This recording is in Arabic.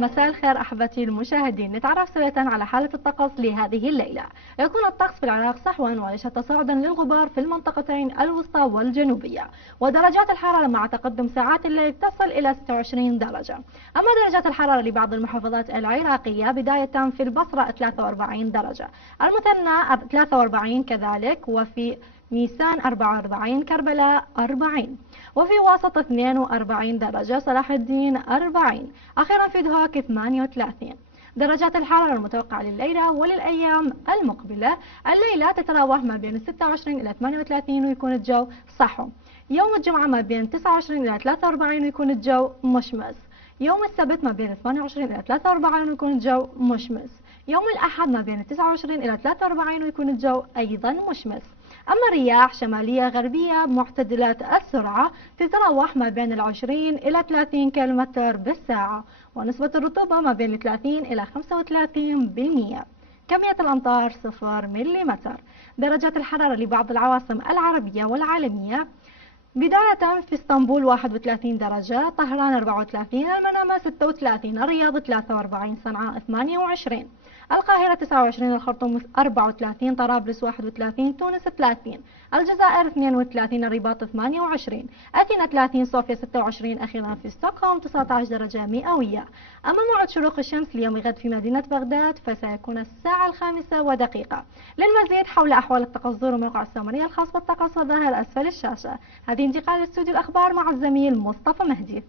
مساء الخير أحبتي المشاهدين، نتعرف سوية على حالة الطقس لهذه الليلة. يكون الطقس في العراق صحوا ويشهد تصاعدا للغبار في المنطقتين الوسطى والجنوبية، ودرجات الحرارة مع تقدم ساعات الليل تصل إلى 26 درجة. أما درجات الحرارة لبعض المحافظات العراقية بداية في البصرة 43 درجة، المثنى 43 كذلك، وفي ميسان 44، كربلاء 40، وفي واسط 42 درجة، صلاح الدين 40، أخيرا في دهوك 38. درجات الحرارة المتوقعة لليلة وللأيام المقبلة: الليلة تتراوح ما بين 26 إلى 38 ويكون الجو صحو. يوم الجمعة ما بين 29 إلى 43 ويكون الجو مشمس. يوم السبت ما بين 28 إلى 43 ويكون الجو مشمس. يوم الأحد ما بين 29 إلى 43 ويكون الجو أيضا مشمس. أما الرياح شمالية غربية معتدلة السرعة تتراوح ما بين 20 إلى 30 كيلومتر بالساعة، ونسبة الرطوبة ما بين 30 إلى 35%. كمية الأمطار 0 ملم. درجات الحرارة لبعض العواصم العربية والعالمية: بداية في اسطنبول 31 درجة، طهران 34، المنامة 36، الرياض 43، صنعاء 28، القاهرة 29، الخرطوم 34، طرابلس 31، تونس 30، الجزائر 32، الرباط 28، أثينا 30، صوفيا 26، أخيرا في ستوكهولم 19 درجة مئوية. أما موعد شروق الشمس ليوم غد في مدينة بغداد فسيكون الساعة 5:01. للمزيد حول أحوال الطقس زوروا موقع السامرية الخاص بالطقس الظاهر أسفل الشاشة. هذه انتقال استوديو الأخبار مع الزميل مصطفى مهدي.